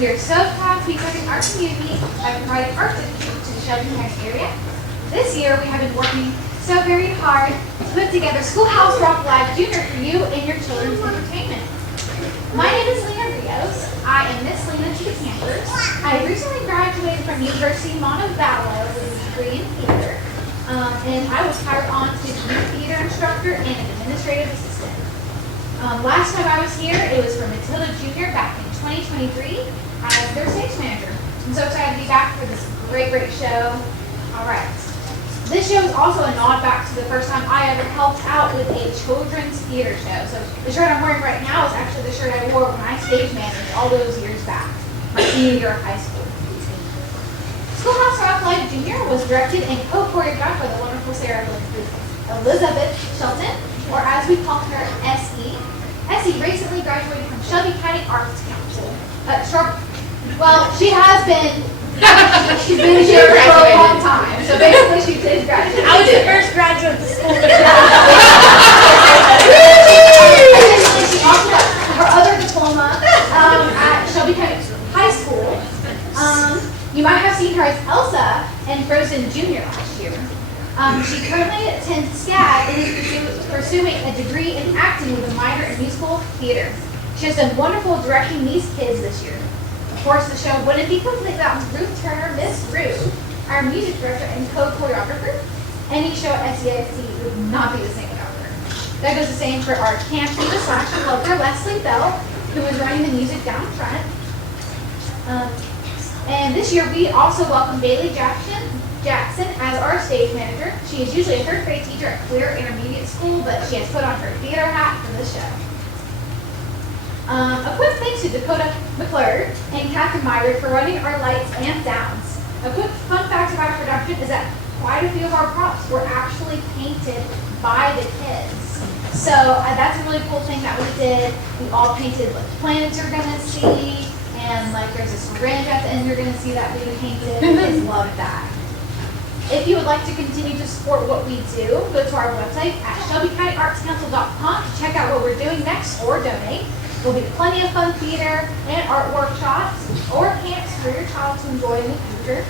We are so proud to be serving our community by providing art education to the Shelby area. This year we have been working so very hard to put together Schoolhouse Rock Live Junior for you and your children's entertainment. My name is Lena Rios. I am Miss Lena to the campers. I recently graduated from University of Montevallo with a degree in theater, and I was hired on to be a theater instructor and an administrative assistant. Last time I was here, it was for Matilda Jr. back in 2023 as their stage manager. I'm so excited to be back for this great show. All right. This show is also a nod back to the first time I ever helped out with a children's theater show. So the shirt I'm wearing right now is actually the shirt I wore when I stage managed all those years back, my senior year of high school. Schoolhouse Rock Live Jr. was directed and co-choreographed by the wonderful Sarah Elizabeth Shelton, or as we call her, S.E. S.E. recently graduated from Shelby County Arts Council. Well, she has been. She's been here for a long time, so basically she did graduate. I was the first graduate of the school. Additionally, she also got her other diploma at Shelby County High School. You might have seen her as Elsa in Frozen Junior last year. She currently attends SCAD and is pursuing a degree in acting with a minor in musical theater. She has done wonderful directing these kids this year. Of course, the show wouldn't be complete without Ruth Turner, Miss Ruth, our music director and co-choreographer. Any show at SCIC would not be the same without her. That goes the same for our camp leader / clubber, Leslie Bell, who is running the music down front. And this year, we also welcome Bailey Jackson as our stage manager. She is usually a third grade teacher at Clear Intermediate School, but she has put on her theater hat for this show. A quick thanks to Dakota McClure and Catherine Myrie for running our lights and sounds. A quick fun fact about our production is that quite a few of our props were actually painted by the kids. So that's a really cool thing that we did. We all painted like planets you're going to see, and like there's a syringe at the end you're going to see that we painted. Kids love that. If you would like to continue to support what we do, go to our website at shelbycountyartscouncil.com to check out what we're doing next or donate. There'll be plenty of fun theater and art workshops or camps for your child to enjoy in the future.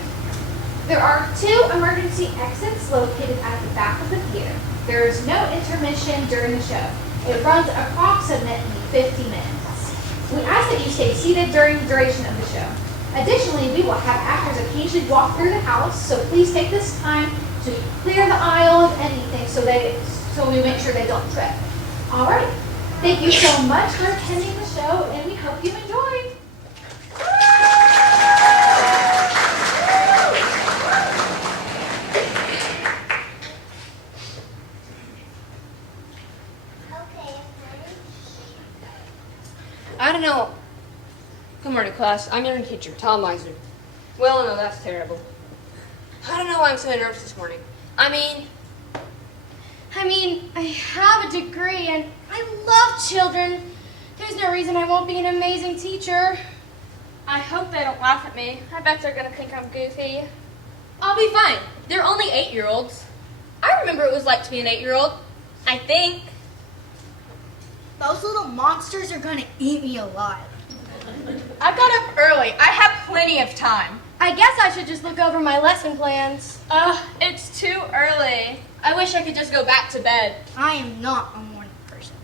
There are 2 emergency exits located at the back of the theater. There is no intermission during the show. It runs approximately 50 minutes. We ask that you stay seated during the duration of the show. Additionally, we will have actors occasionally walk through the house, so please take this time to clear the aisle of anything so we make sure they don't trip. All right. Thank you so much for attending the show, and we hope you enjoyed. I don't know. Good morning, class. I'm your new teacher, Tom Miser. Well, no, that's terrible. I don't know why I'm so nervous this morning. I mean, I have a degree and I love children. There's no reason I won't be an amazing teacher. I hope they don't laugh at me. I bet they're gonna think I'm goofy. I'll be fine. They're only 8-year-olds. I remember what it was like to be an 8-year-old. I think. Those little monsters are gonna eat me alive. I got up early. I have plenty of time. I guess I should just look over my lesson plans. It's too early. I wish I could just go back to bed. I am not a morning person.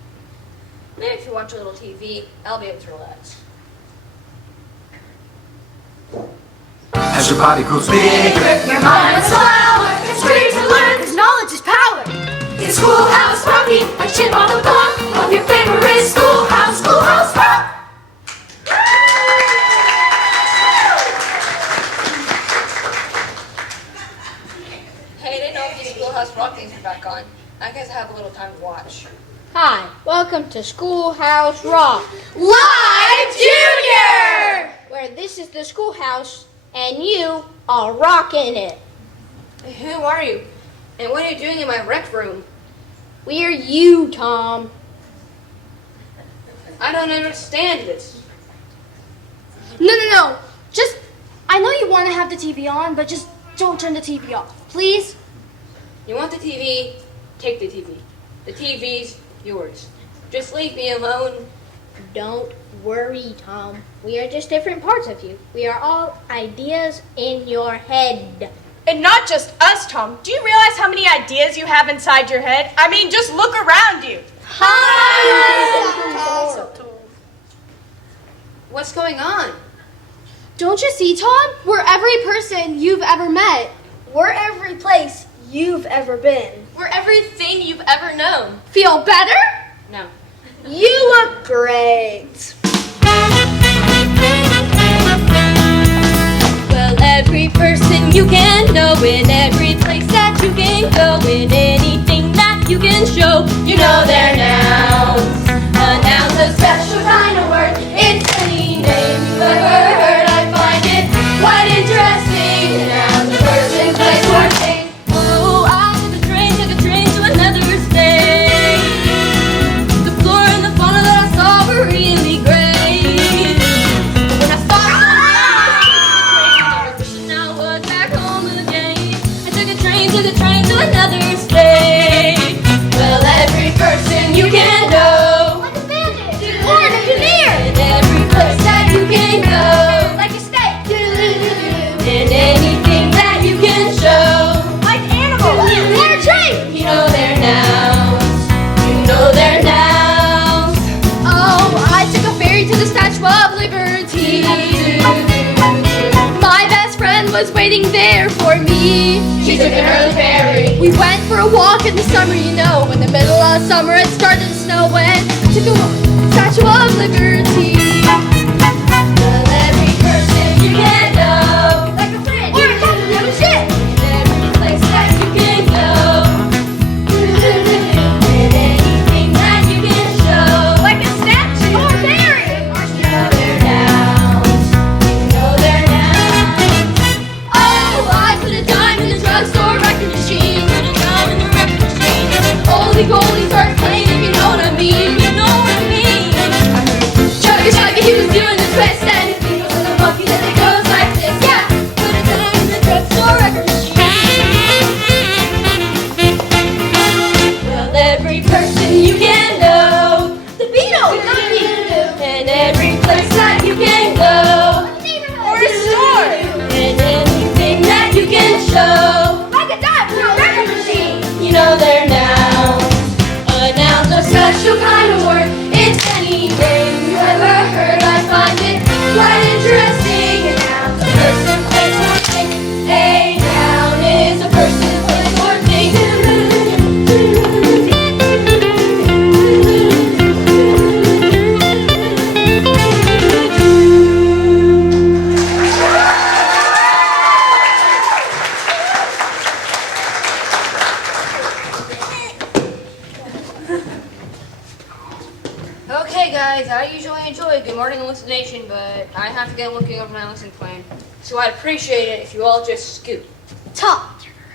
maybe if you watch a little TV, I'll be able to relax. As your body grows bigger, your mind is flower. It's great to learn, cause knowledge is power. It's Schoolhouse Rocky, a chip on the block of your favorite schoolhouse, Schoolhouse Rock. Hey, I didn't know if these Schoolhouse Rock things were back on. I guess I have a little time to watch. Hi, welcome to Schoolhouse Rock, Live Junior! where this is the schoolhouse and you are rocking it. Hey, who are you? And what are you doing in my rec room? We're you, Tom. I don't understand this. No. Just, I know you want to have the TV on, but just don't turn the TV off, please? You want the TV? Take the TV. The TV's yours. Just leave me alone. Don't worry, Tom. We are just different parts of you. We are all ideas in your head. And not just us, Tom. Do you realize how many ideas you have inside your head? I mean, just look around you. What's going on? Don't you see, Tom? We're every person you've ever met. We're every place you've ever been. We're everything you've ever known. Feel better? No. You look great. Well, every person you can know, in every place that you can go, in anything that you can show, you know their nouns. A noun's a special kind of word. It's any name you've ever heard. I find it quite interesting. A noun's a person, place, or thing. Oh, I took a train to another state. The flora and the fauna that I saw were really great. But when I saw now I was back home again. I took a train to another state. Well, every person you can know, Like a bandit. Or an engineer. in every place that you can go, Like a snake. in anything that you can show, Like animals. Or a tree. you know their nouns. You know their nouns. Oh, I took a ferry to the Statue of Liberty. My best friend was waiting there for me. She took an early ferry. We went for a walk in the summer, you know. In the middle of summer, it started to snow when I took a Statue of Liberty. Well, every person you can know, Like a friend. Or a captain of a ship. in every place that you can go, in anything that you can show, Like a statue. Or a fairy. you know their nouns. You know their nouns. Oh, I put a dime in the drugstore record machine. Put a dime in the record machine. Oldie goldie starts playing, if you know what I mean. You know what I mean. Chubby Chubby, he was doing the twist, and if he goes to the monkey, then it goes like this. Yeah. Put a dime in the drugstore record machine. Well, every person you can know, The Beatles. Not me. and every place that you can go, Or a store. and anything that you can show, Like a dime or a record machine. you know their nouns. A noun's a special kind of word. It's any name you ever heard. I find it quite interesting. A noun's a person, place, or thing. A noun is a person, place, or Okay, guys, I usually enjoy Good Morning Hallucination, but I have to get looking over my lesson plan. So I'd appreciate it if you all just scoot. Tom,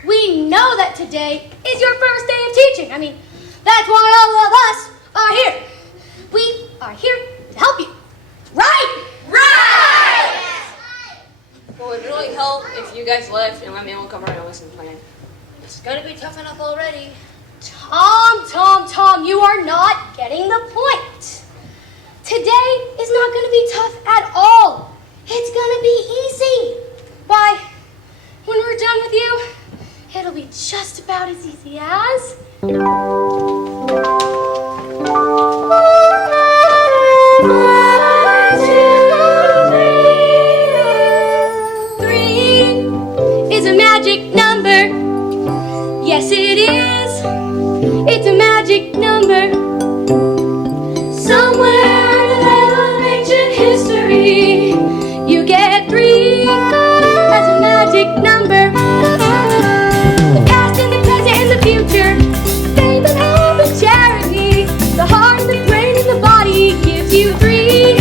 we know that today is your first day of teaching. I mean, that's why all of us are here. We are here to help you. Right? Right! Well, it'd really help if you guys left and let me look over my lesson plan. It's gonna be tough enough already. Tom, you are not getting the point. Today is not going to be tough at all. It's going to be easy. Why, when we're done with you, it'll be just about as easy as... Three is a magic number. Yes, it is. It's a magic number. Somewhere in the middle of ancient history, you get three as a magic number. The past and the present and the future, faith and hope and charity. The heart, the brain, and the body gives you three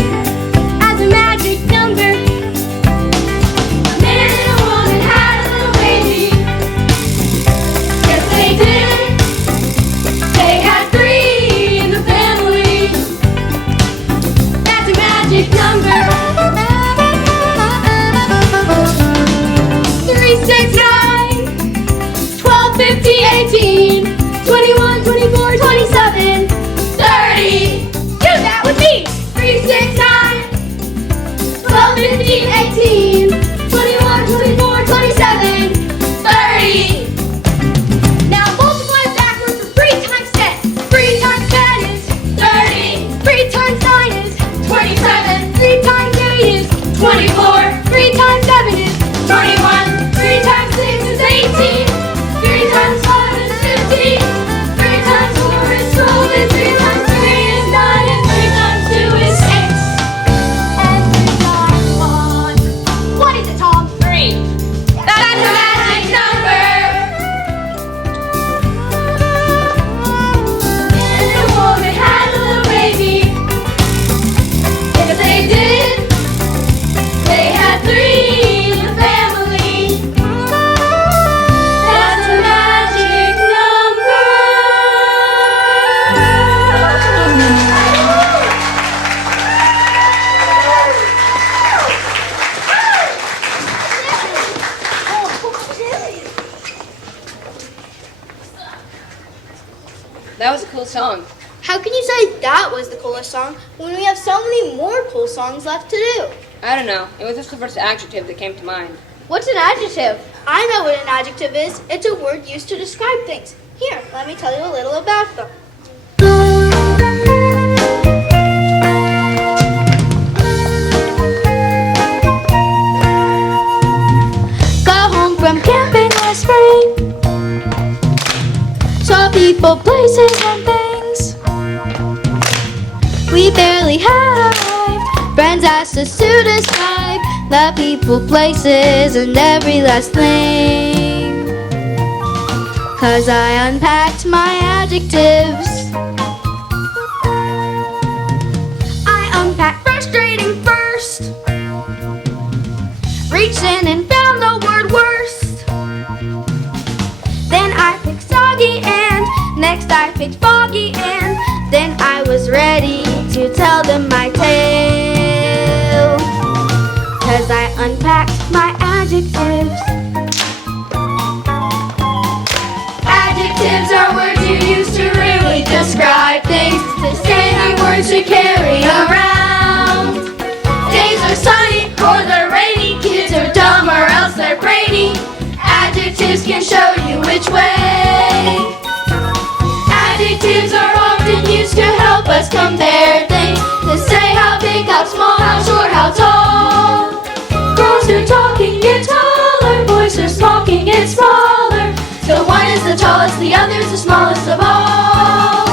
as a magic number. A man and a woman had a little baby. Yes, they did. They had three in That was a cool song. How can you say that was the coolest song when we have so many more cool songs left to do? I don't know. It was just the first adjective that came to mind. What's an adjective? I know what an adjective is. It's a word used to describe things. Here, let me tell you a little about them. Got home from camping last spring. Saw people, places, and things we barely have. Friends asked us to describe the people, places, and every last thing. 'Cause I unpacked my adjectives. I unpacked frustrating first. Reached in and found the word worst. Then I picked soggy and next I picked foggy and then I was ready to tell them my tale. 'Cause I unpacked my adjectives. Adjectives are words you use to really describe things. To say words to carry around. Days are sunny or they're rainy. Kids are dumb or else they're brainy. Adjectives can show you which way. Adjectives are often used to help us compare things. To say how big, how small, how short, how tall. Girls are talking get taller. Boys are small get smaller. So one is the tallest, the other's the smallest of all.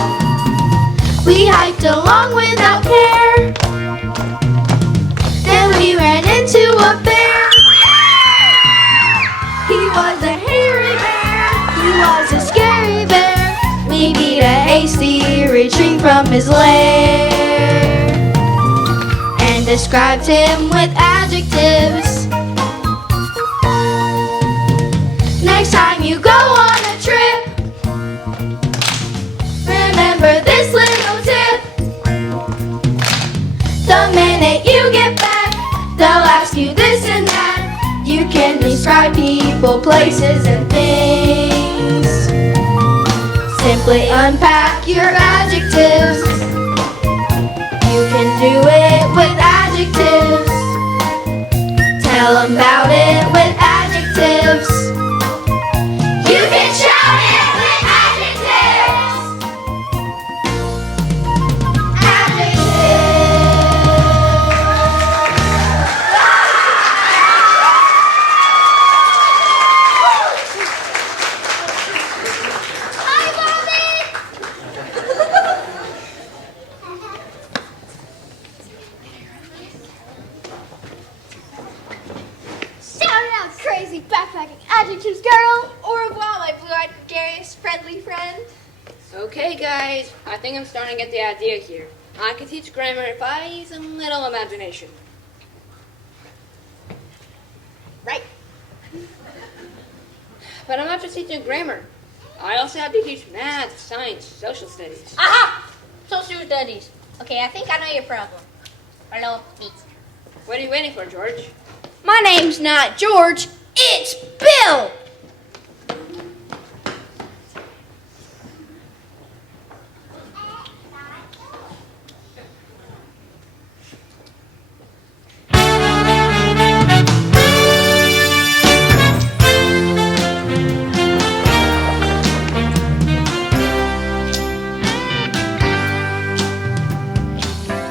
We hiked along without care. Then we ran into a bear. He was a hairy bear. He was a scary bear. We beat a hasty retreat from his lair. And described him with adjectives. Next time you go on a trip, remember this little tip. The minute you get back, they'll ask you this and that. You can describe people, places, and things. Simply unpack your adjectives. You can do it with adjectives. Tell them about it with adjectives. You can shout it with adjectives. Shout it out, crazy backpacking adjectives, girl! Au revoir, my blue-eyed, gregarious, friendly friend. Okay, guys. I think I'm starting to get the idea here. I can teach grammar if I use a little imagination. Right. But I'm not just teaching grammar. I also have to teach math, science, social studies. Aha! Social studies. Okay, I think I know your problem. Or no, me. What are you waiting for, George? My name's not George, it's Bill!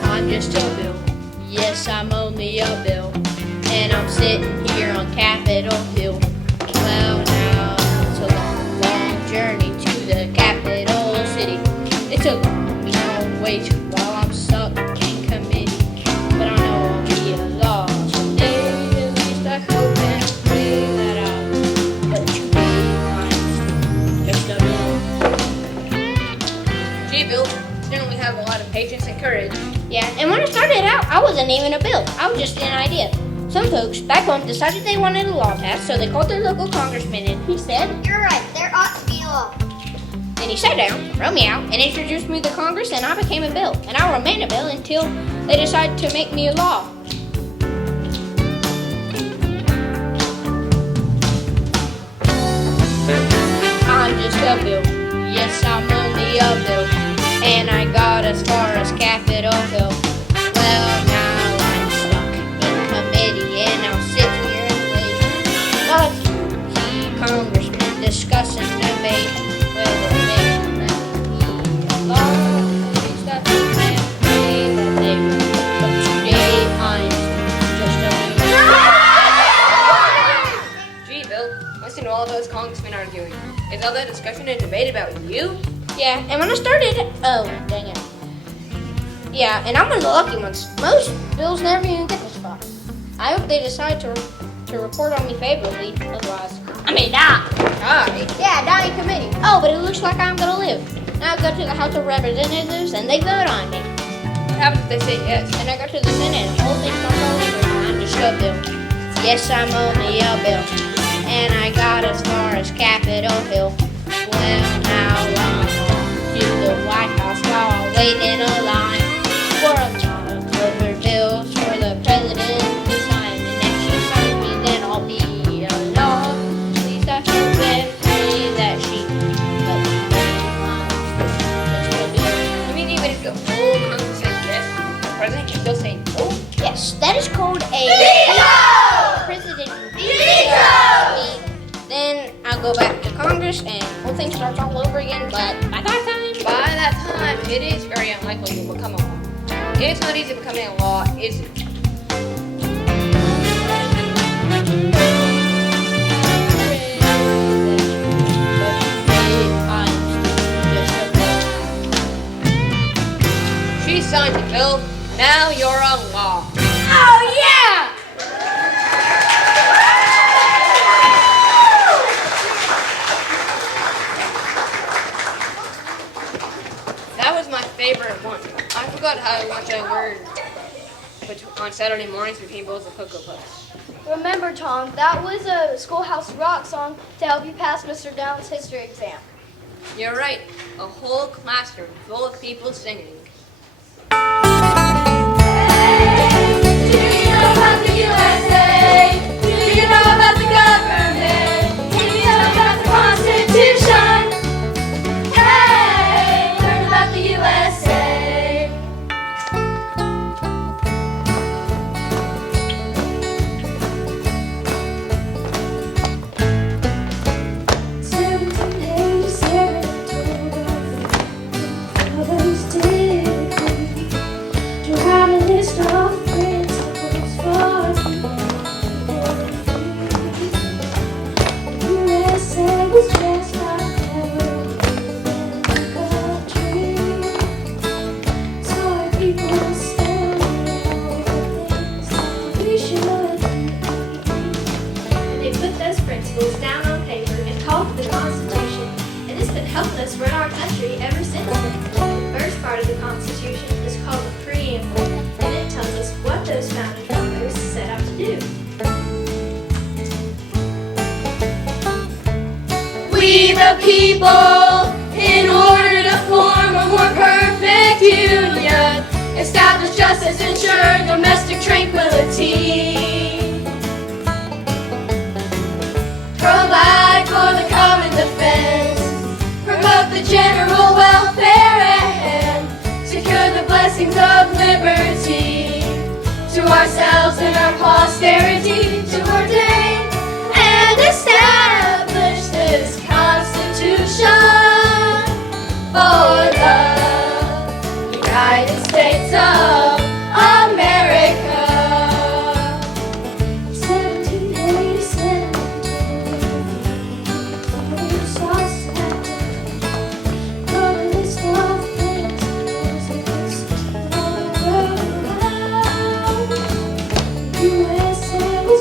I'm just a Bill. Yes, I'm only a Bill. And I'm sitting here on Capitol Hill. Well, now it's a long, long journey to the capital city. It took me a long way to while I'm stuck in committee. But I know I'll be a law someday. At least I hope and pray that I'll let you be honest. Just a Bill. Gee, Bill, generally have a lot of patience and courage. Yeah, and when I started out, I wasn't even a bill. I was just an idea. Some folks back home decided they wanted a law passed, so they called their local congressman and he said, "You're right, there ought to be a law." Then he sat down, wrote me out, and introduced me to Congress, and I became a bill. And I remained a bill until they decided to make me a law. I'm just a bill. Yes, I'm only me a bill, and I got as far as Capitol Hill. Well, now I'm stuck in committee, and I'll sit here and wait. But see congressmen discussing debate. Well, they let me along. It's that way that they will. But today I'm just a Gee, Bill, listen to all those congressmen arguing. Is all that discussion and debate about you? Yeah, and when I started, oh, dang it. Yeah, and I'm one of the lucky ones. Most bills never even get this far. I hope they decide to report on me favorably. Otherwise, I may die. Die? Yeah, die in committee. Oh, but it looks like I'm gonna live. Now I go to the House of Representatives and they vote on me. What happens if they say yes? And I go to the Senate and the whole thing starts all over. I'm just a bill. Yes, I'm only a bill. And I got as far as Capitol Hill. Well, now I'm to the White House while I wait in a line for a lot of clever bills for the president to sign. And if she signs me, then I'll be a law. Please don't forget me that she let me just a bill. You mean even if the whole Congress says yes, the president can still say no? Yes, that is called a president veto. Then I'll go back to Congress and the whole thing starts all over again. But by that time, It is very unlikely you'll become a law. It's not easy becoming a law, is it? She signed the bill. Now you're a law. Oh, yeah! That was my favorite one. I forgot how much I learned on Saturday mornings between bowls of Cocoa Puffs. Remember, Tom, that was a Schoolhouse Rock song to help you pass Mr. Downs' history exam. You're right. A whole classroom full of people singing. Do you know about the USA? Do you know about the government? Do you know about the Constitution? Hey, learn about the USA. 1787, others did agree to write a list of principles for the USA was just like every country. So our people standing over things that we should be. They put those principles down on paper and called it the Constitution, and it's been helping us run our country ever since. The first part of the Constitution is called the Preamble, and it tells us what those founding fathers set out to do. We the people, in order to form a more perfect union, establish justice, ensure domestic tranquility, provide for the common defense, promote the general welfare, and secure the blessings of liberty to ourselves and our posterity, to ordain and establish this Constitution for the United States of America. 1787, USA was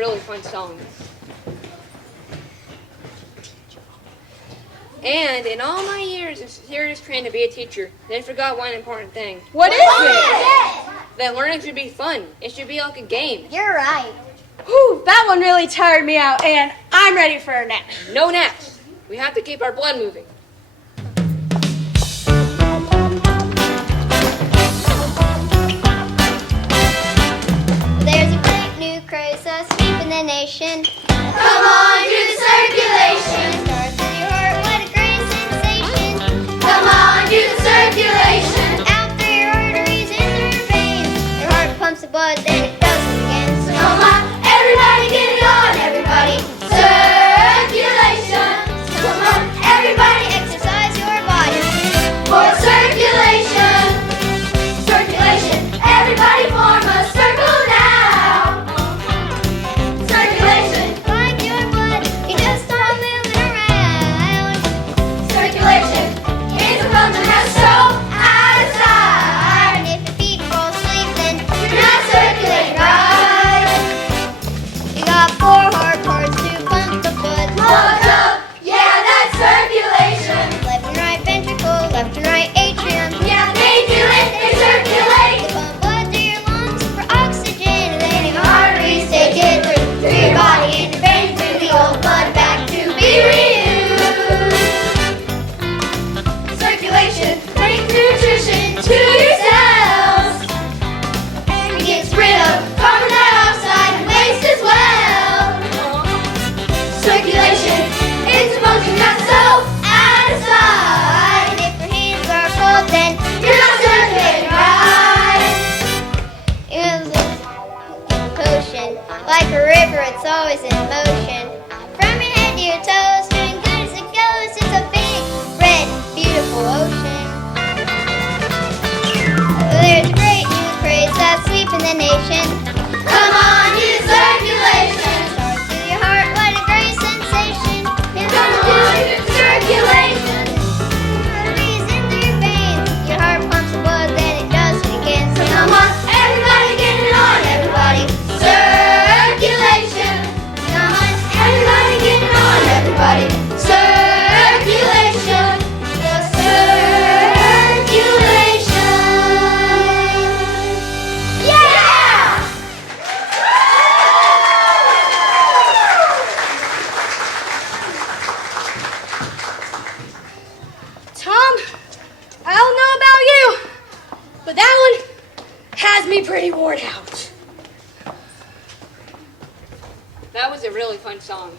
really fun song. And in all my years of serious training to be a teacher, they forgot one important thing. What is it? That learning should be fun. It should be like a game. You're right. Whew, that one really tired me out, and I'm ready for a nap. No naps. We have to keep our blood moving. There's a great new craze that's sweeping the nation. Come on, do the circulation. Starts with your heart, what a great sensation. Come on, do the circulation. Out through your arteries, in through your veins. Your heart pumps the blood, then it does it again. So Come on, everybody get it on, everybody. Circulation. Come on, everybody exercise your body. for circulation. Circulation. Everybody form a circle now. Circulation. Like your blood, you just start moving around. Circulation. It's a function that's so out of sight. And if the feet fall asleep, then You're not circulating right. you got 4 hard parts to pump the blood. Look up. Yeah, that's circulation. Left and right ventricle, left and right atrium. Yeah, they do it. They circulate. They pump blood to your lungs for oxygen, and then your Arteries take it through your body and your veins, bring the old blood back to be reused. Circulation brings nutrition to your cells. It gets rid of carbon dioxide and waste as well. Circulation is a function that's so out of sight. And if your hands are cold, then You're not circulating right. it's ocean. Like a river, it's always in motion. From your head to your toes, feeling good as it goes. It's a big, red, beautiful ocean. There's a great new craze that's sweeping the nation. Come on, do the circulation. Starts with your heart, what a great sensation. It's Come on, do the circulation. arteries in through your veins. Your heart pumps the blood, then it does it again. So Come on, everybody get it on, everybody. Circulation. Come on, everybody get it on, everybody. Circulation. The circulation. Yeah! Tom, I don't know about you, but that one has me pretty worn out. That was a really fun song.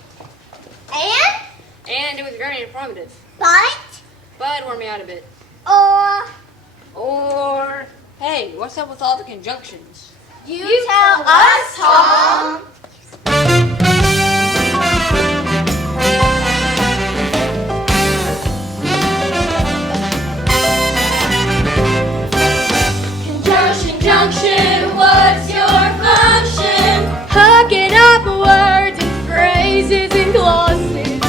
And it was very informative. But it wore me out a bit. Or, hey, what's up with all the conjunctions? You tell us, Tom. Conjunction, junction, what's your function? Hooking up words and phrases and glosses.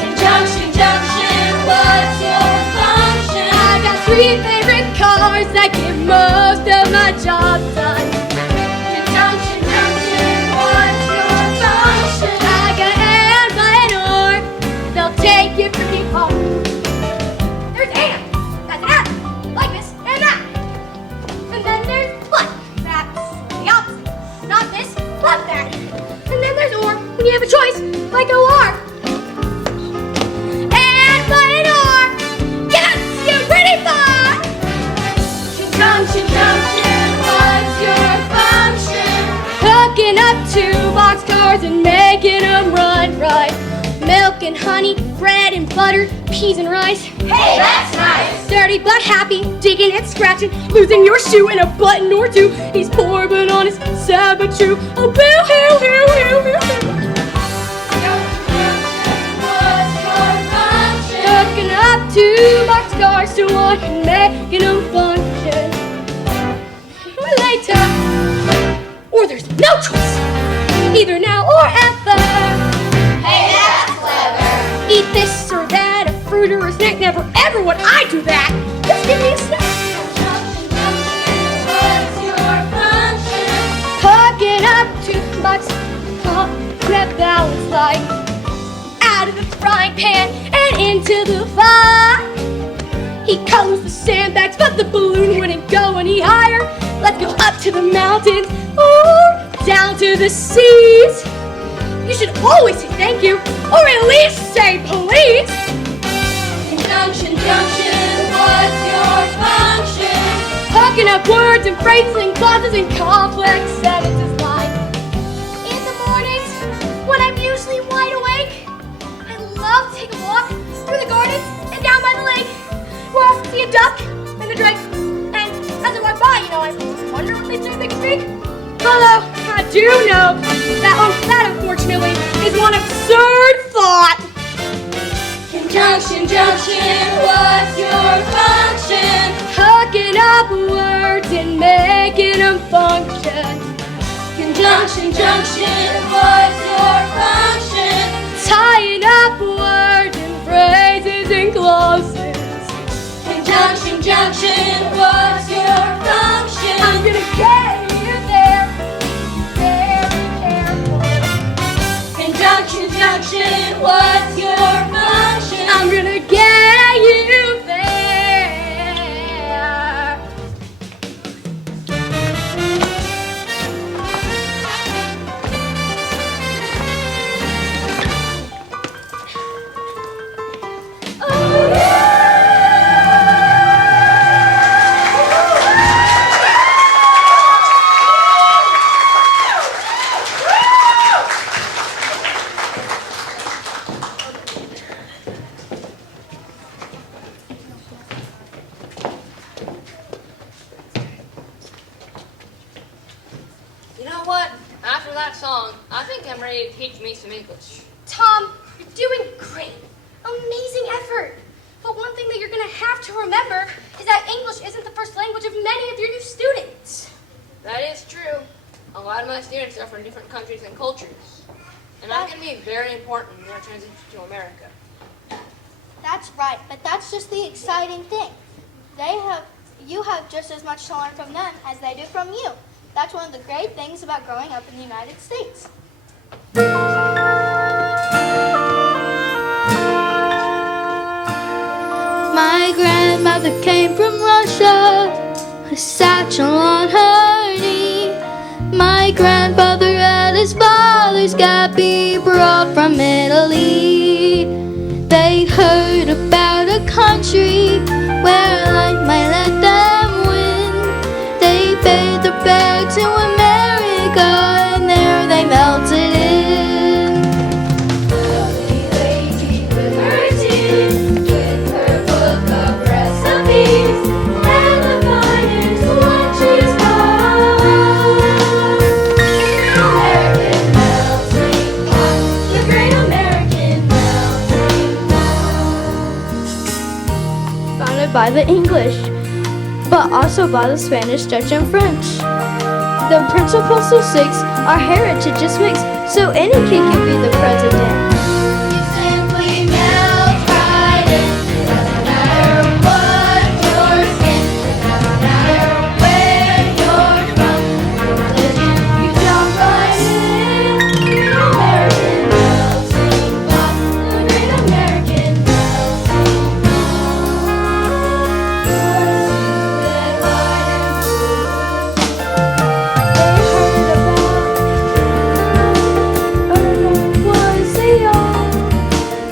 Conjunction, junction, what's your function? I got 3 favorite cars that get most of my job done. Conjunction, junction, what's your function? I got and, but, or, they'll take you pretty far. There's and, that's an and, like this and that. And then there's but, that's the opposite. Not this, but that. And then there's or, when you have a choice, like or. And, but, or, gets you pretty far. Conjunction, junction, what's your function? Hooking up 2 boxcars and making them run right. Milk and honey, bread and butter, peas and rice. Hey, that's nice. Dirty but happy, digging and scratching, losing your shoe and a button or 2. He's poor but honest, sad but true. Oh, boo hoo hoo hoo hoo. What's your function? Hooking up 2 boxcars to one and making them function. Later, or there's no choice, either now or ever. Hey, that's clever. Eat this or that, a fruit or a snack. Never ever would I do that. Just give me a snack. Conjunction, junction, what's your function? Hooking up 2 bucks slide out of the frying pan and into the fire. He colors the sandbags, but the balloon wouldn't go any higher. Let's go up to the mountains or down to the seas. You should always say thank you, or at least say please. Conjunction, junction, what's your function? Hooking up words and phrases and clauses and complex sentences like, in the mornings, when I'm usually wide awake, I love to take a walk through the gardens and down by the lake, where I see a duck and a drake, and as I walk by, I wonder what they think they can speak. Although, I do know that unfortunately is one absurd thought. Conjunction, junction, what's your function? Hooking up words and making them function. Conjunction, junction, what's your function? Tying up words and phrases and clauses. Conjunction, junction, what's your function? I'm gonna get you there, very careful. Conjunction, junction, what's your function? I'm gonna get you there. Oh yeah! You know what? After that song, I think I'm ready to teach me some English. Tom, you're doing great. Amazing effort. But one thing that you're going to have to remember is that English isn't the first language of many of your new students. That is true. A lot of my students are from different countries and cultures. And I'm going to be very important in their transition to America. That's right, but that's just the exciting thing. You have just as much to learn from them as they do from you. That's one of the great things about growing up in the United States. My grandmother came from Russia, a satchel on her knee. My grandfather and his father's Gabby brought from Italy. They heard about a country where life might let them win. They paid their bags to America, and there they melted in. Lovely lady with her tea, with her book of recipes, and the finest lunches American melting pot, the great American melting pot. Founded by the English, but also by the Spanish, Dutch, and French. The principles of six are heritage is mixed, so any kid can be the president. You simply melt right in. Doesn't matter what your skin, doesn't matter where you're from, religion, you jump right in. American melting pot, the great American melting pot.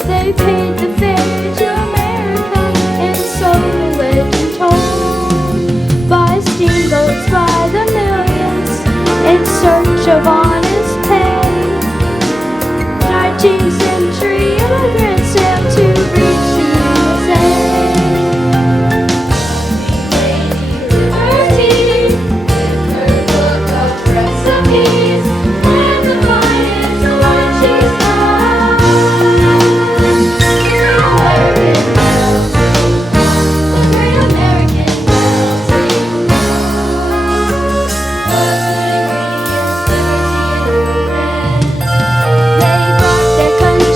They paid the fare to America, and so the legend told. By steamboats by the millions, in search of honest pay. 19th century immigrants sailed to reach the USA. Her tea, with her book of recipes, and the finest lunches American melting pot, the great American melting pot. What good ingredients, liberty and friends. They brought their country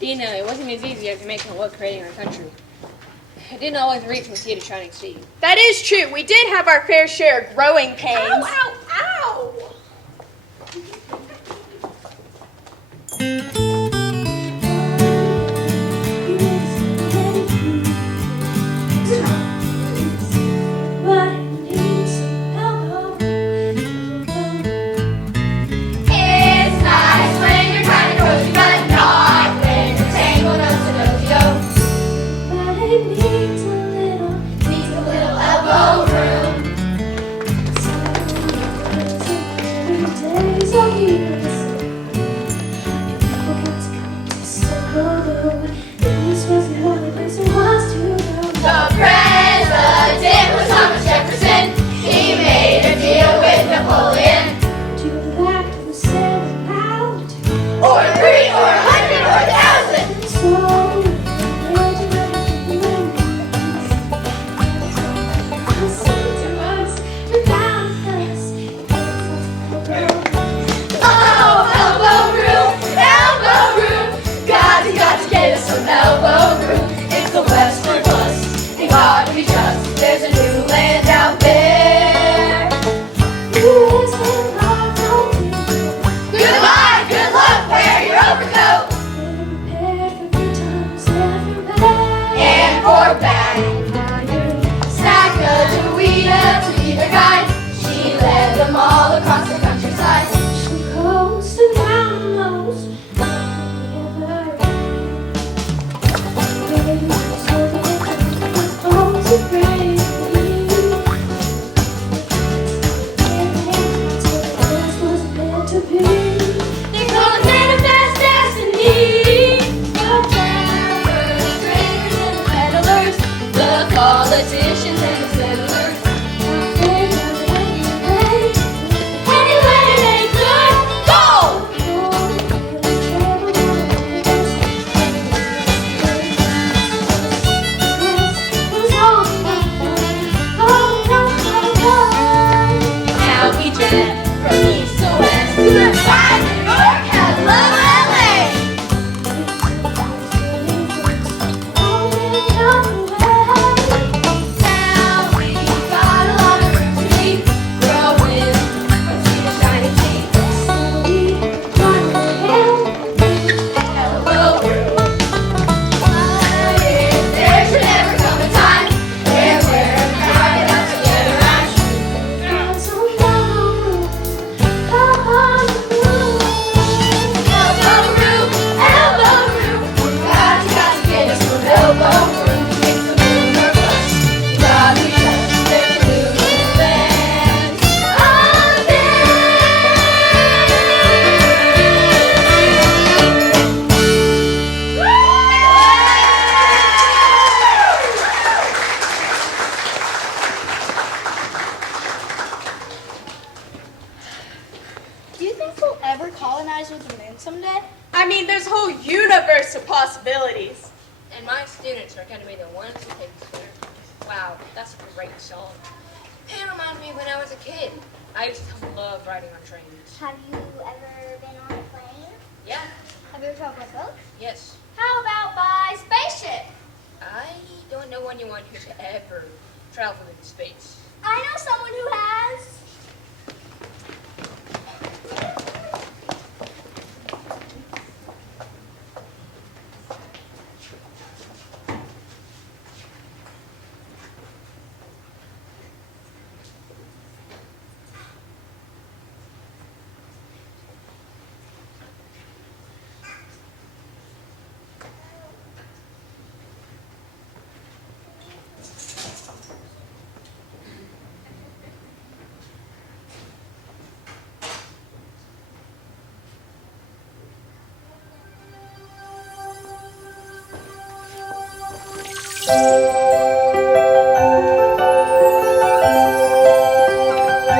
Dina, it wasn't as easy as you make it look creating our country. It didn't always reach from sea to shining sea. That is true. We did have our fair share of growing pains. Ow, ow, ow! It's nice when you're trying to cozy, but not when you're tangled nose to nose, yo. But it needs Needs a little elbow room. days of years. People got to come to settle. This was the only place it was to go. The president was Thomas Jefferson. He made a deal with Napoleon. To the back of the sailing out. Or 3 or 100 or 1,000. So Oh, elbow room. Got to get us some elbow room. It's the Western bus. It got to be just. There's a new land out there. Goodbye, good luck, wear your overcoat. And for back. Stack a Louisa to be their guide. She led them all across the countryside. They call it manifest destiny. The travelers, traders, and the peddlers, the politicians and the settlers. Anywhere they could go. Now we jet from east to west to the side of New York. Hello, LA. Now we got a lot of room to be growing from sea to shining sea. Elbow room. There should ever come a time where we're crowded out together and elbow room. Got to get us some elbow room. It's the moon or bust. Got to touch the blue land out Do you think we'll ever colonize with the moon someday? I mean, there's a whole universe of possibilities. And my students are going to be the ones who take the dinner. Wow, that's a great song. It reminds me of when I was a kid. I used to love riding on trains. Have you ever been on a plane? Yeah, Have you ever traveled by boat? yes. How about by spaceship? I don't know anyone who's ever traveled into space. I know someone who has.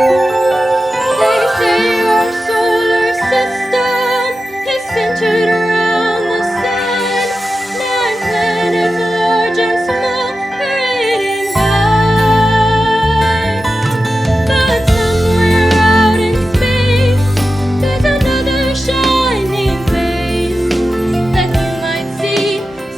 They say our solar system centered around the sun. 9 planets, large and small, parading by. But somewhere out in space, there's another shining place that you might see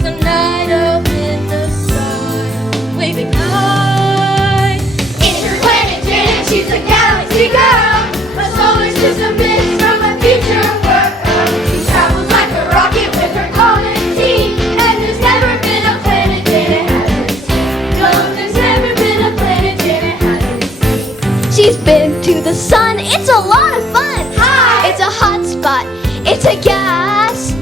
some night up in the sky, waving high. Interplanet Janet, she's a galaxy girl. A solar system is from a future world. She travels like a rocket with her common team. And there's never been a planet Janet hasn't seen. No, there's never been a planet Janet hasn't seen. She's been to the sun, it's a lot of fun. Hi! It's a hot spot, it's a gas.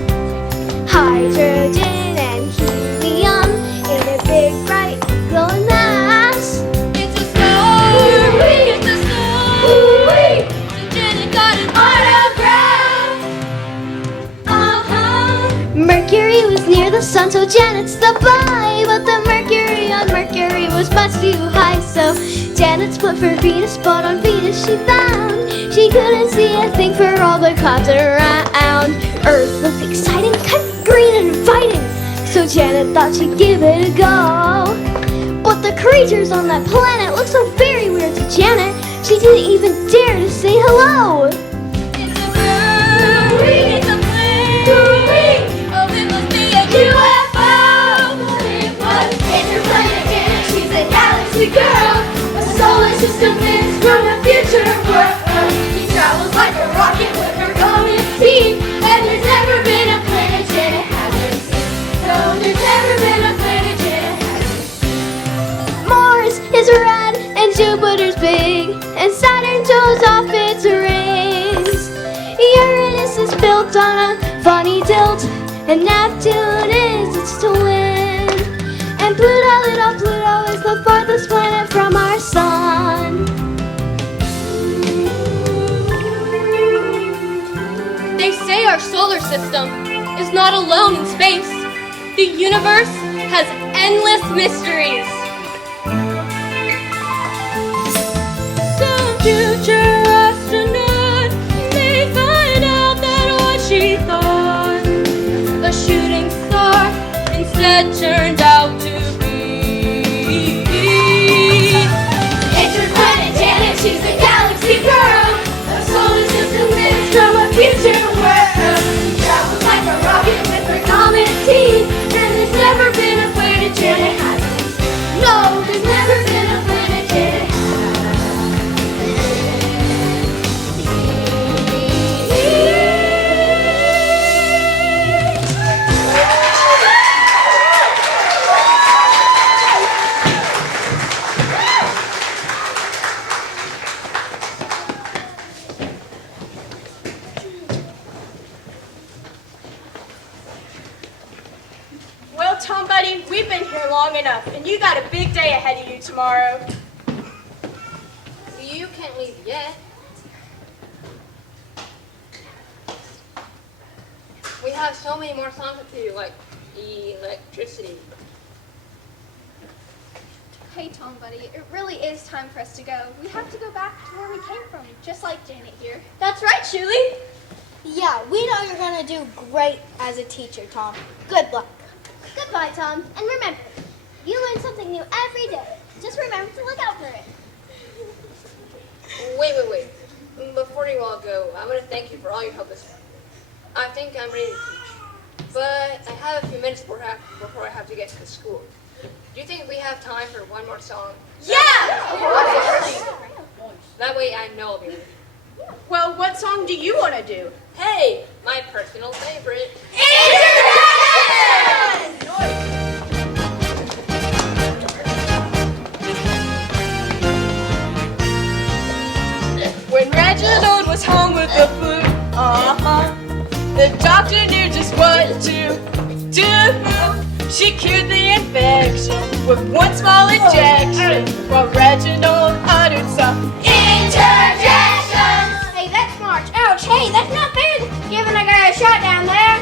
Hydrogen and helium in a big bright glowing mass. It's a star, it's a star. Ooh-wee! So Janet got an Autograph! Mercury was near the sun, so Janet stopped by. But the mercury on Mercury was much too high, so Janet split for Venus, but on Venus she found she couldn't see a thing for all the clouds around. Earth looked exciting, kind of green and inviting, so Janet thought she'd give it a go. But the creatures on that planet looked so very weird to Janet, she didn't even dare to say hello. It's a bird, it's a plane, oh it must be a UFO! It was Interplanet Janet, she's a galaxy girl. A solar system is from a future world. She travels like a rocket with her common team. And there's never been a planet Janet hasn't seen. No, there's never been a planet Janet hasn't seen. Mars is red and Jupiter's big, and Saturn shows off its rings. Uranus is built on a funny tilt, and Neptune is its twin. And Pluto, little Pluto, is the farthest planet from our sun. They say our solar system is not alone in space. The universe has endless mysteries. Some future astronaut may find out that what she thought a shooting star instead turned out to be. Interplanet Janet, she's a galaxy girl. A solar system is from a future world. She travels like a rocket with her comet team. And there's never been a planet Janet hasn't seen. No, there's never been a planet Janet Well, Tom Buddy, we've been here long enough, and you got a big day ahead of you tomorrow. You can't leave yet. We have so many more songs to do, like electricity. Hey, Tom, buddy, it really is time for us to go. We have to go back to where we came from, just like Janet here. That's right, Shelby. Yeah, we know you're gonna do great as a teacher, Tom. Good luck. Goodbye, Tom. And remember, you learn something new every day. Just remember to look out for it. Wait. Before you all go, I want to thank you for all your help this morning. I think I'm ready to teach, but I have a few minutes before I have to get to the school. Do you think we have time for one more song? Yeah! That way I know I'll be ready. Well, what song do you want to do? Hey, my personal favorite. When Reginald was home with the flu, the doctor knew just what to do. She cured the infection with one small injection, while Reginald uttered some interjections. Hey, that's March. Ouch, hey, that's not fair. Giving a guy a shot down there.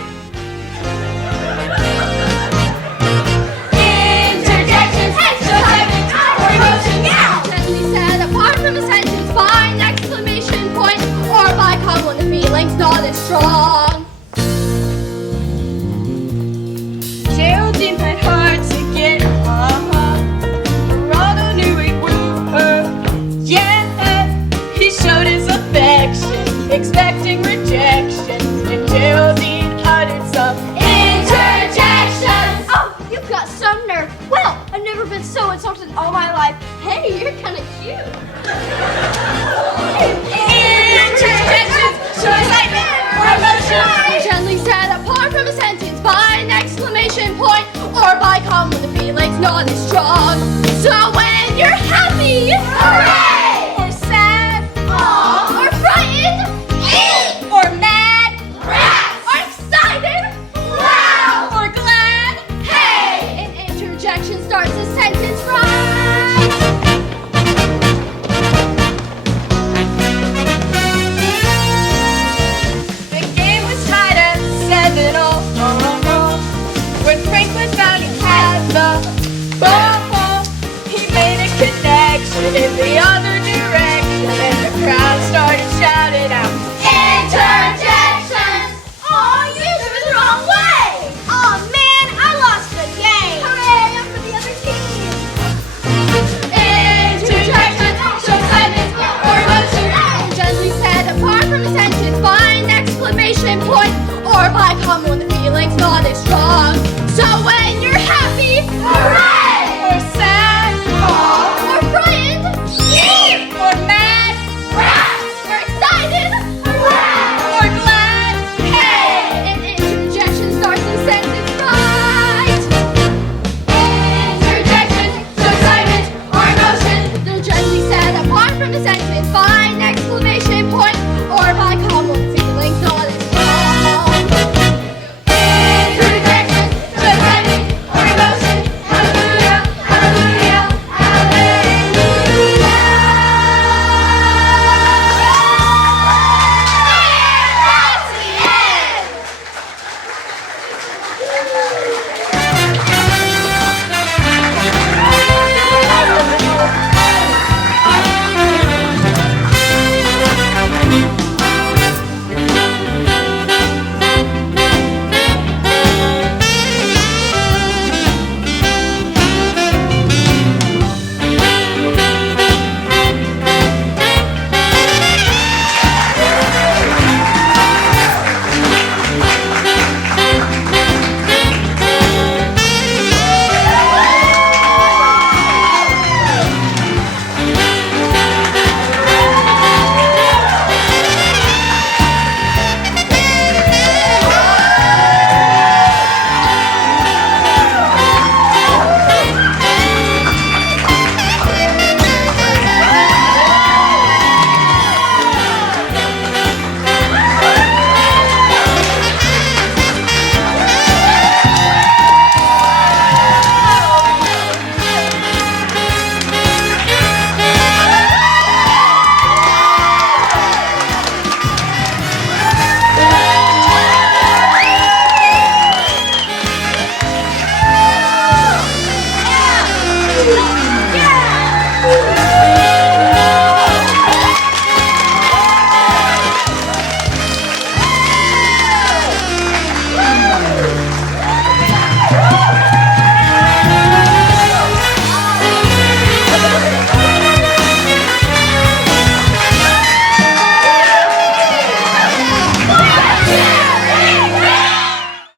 Interjections! So having our emotion now! He said, apart from a sentence by an exclamation point or by coupling the feelings not as strong. Interjection. Gently set apart from a sentence by an exclamation point or by comma when the feeling's not as strong. So when you're happy, hooray! Or sad, aww! Or frightened, eat! Or mad, rats! Or excited, wow! Or glad, hey! An interjection starts a sentence right. The game was tied at 7-all. When Franklin found he had the ball, he made a connection in the other direction, and the crowd started shouting out, Interjections! Oh, you threw it the wrong way! Oh man, I lost the game! Hooray, I'm for the other team! Interjection shows sentence or emotion. Gently set apart from a sentence by an exclamation point or by comma when the feeling's not as strong. So when you're happy, hooray! or sad,